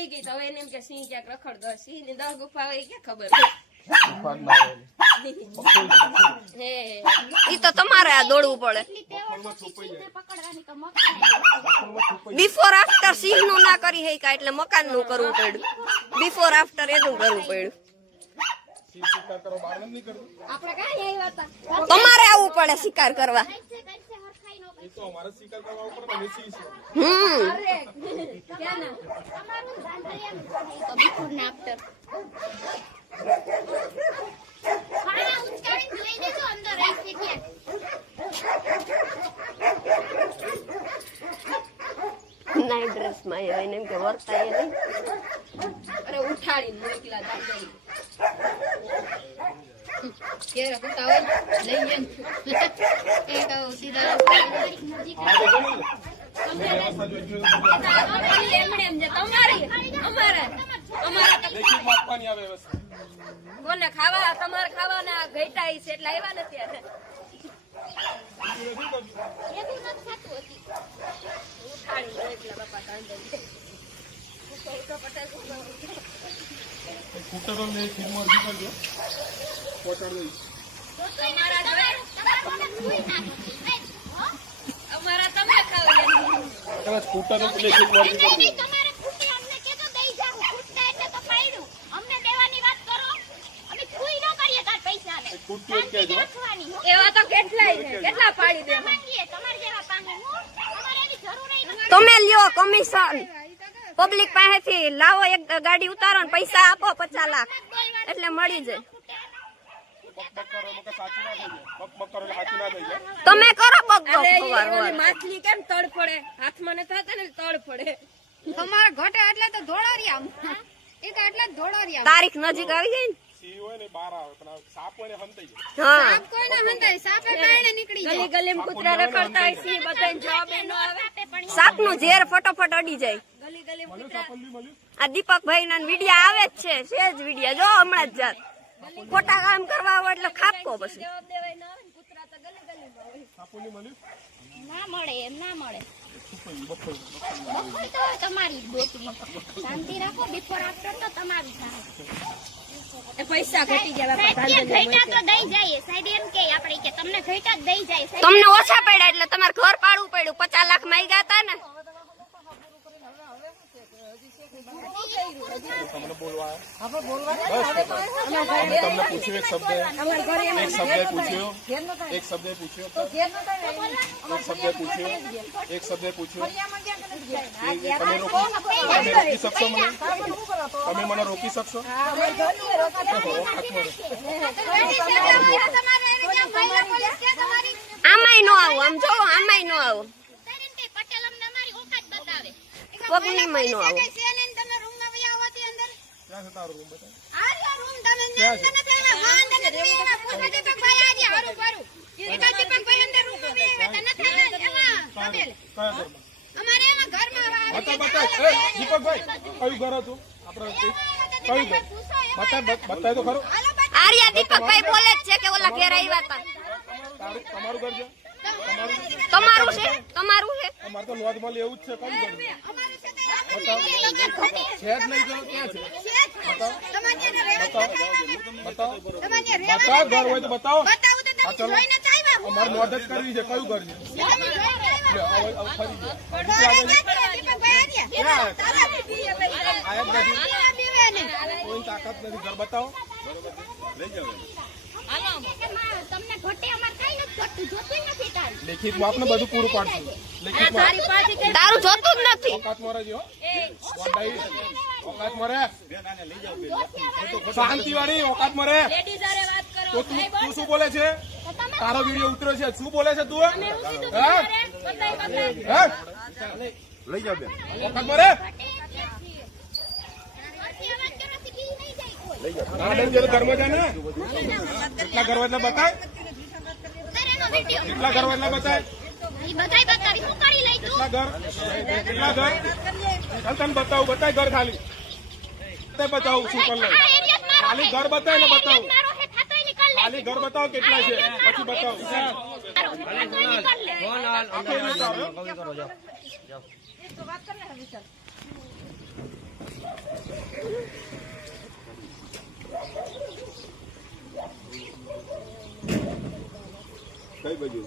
પડી ગઈ તો હવે એને એમ કે સિંહ ક્યાંક રખડતો સિંહ ની 10 ગુફા હોય ક્યાં ખબર હે ઈ તો તમારે આ દોડવું પડે બિફોર આફ્ટર સિંહ નું ના કરી હે કા એટલે મકાન નું કરવું પડ્યું બિફોર આફ્ટર એનું કરવું પડ્યું તમારે આવવું પડે શિકાર કરવા નાઈટ ડ્રેસ માં એને એમ કે વર્તા એ નહીં અરે ઉઠાડી મોકલા દાદા કે રખતા હોય લઈ એ તો સીધા કોને ખાવા તમારે ખાવાના ઘેટા છે એટલે આવ્યા નથી અમારા તમે ખાવ સ્કૂટર એવા તો કેટલા પાડી દે તમે લ્યો કમિશન પબ્લિક પાસેથી લાવો એક ગાડી ઉતારો ને પૈસા આપો 50 લાખ એટલે મળી જાય તમે કરો માછલી કેમ તડ પડે હાથમાં ને થતા ને તડ પડે તમારા ઘટે એટલે તો ધોળારિયા એ તો એટલે જ ધોળારિયા તારીખ નજીક આવી ગઈ ને સાપ નું ઝેર ફટોફટ અડી જાય આ દીપકભાઈ ના વિડિયા આવે જ છે સેજ વિડિયા જો હમણાં જ જાત ખોટા કામ કરવા આવે એટલે ખાપકો પછી ના મળે એમ ના મળે તમારી શાંતિ રાખો બિફોર આફ્ટર તો તમારી પૈસા ઘટી ગયા તો દઈ જાય સાઈડ એમ કે આપણે કે તમને ઘટા જ દઈ જાય તમને ઓછા પડ્યા એટલે તમારે ઘર પાડવું પડ્યું 50 લાખ માં ગયા હતા ને તમને બોલવા આપણે બોલવા તમને પૂછ્યું એક શબ્દ પૂછ્યો એક શબ્દ પૂછ્યો તમે મને રોકી શકશો આમાંય નો આવું આમ જો આમાંય નો આવું પગની માં નો આવું આર્યા દીપકભાઈ બોલે જ છે કે ઓલા ઘેર આવ્યા હતા તમારું ઘર છે તમારું છે તમારું છે અમાર તો લોજ માં લેવું જ છે કઈ ઘર છે જ નહીં જો ક્યાં છે બતાવો ઘર હોય તો બતાવો અમારે લોજ જ કરવી છે કયું ઘર કોઈ તાકાત નથી ઘર બતાવો લેખિત આપને બધું પૂરું પાડશું તારું જોતું જ નથી ઓકાત મરે શાંતિ વાળી ઓકાત મરે તો તું શું બોલે છે તારો વિડીયો ઉતર્યો છે શું બોલે છે તું લઈ જાવ બેન ઓકાત મરે ઘરમાં જા ને કેટલા ઘર એટલે બતાય કેટલા ઘર એટલે બતાય કેટલા ઘર તને બતાવું બતાય ઘર ખાલી બતાવું શું કર ખાલી ઘર બતાય ને બતાવું ખાલી ઘર બતાવો કેટલા છે પછી બતાવું કઈ બાજુ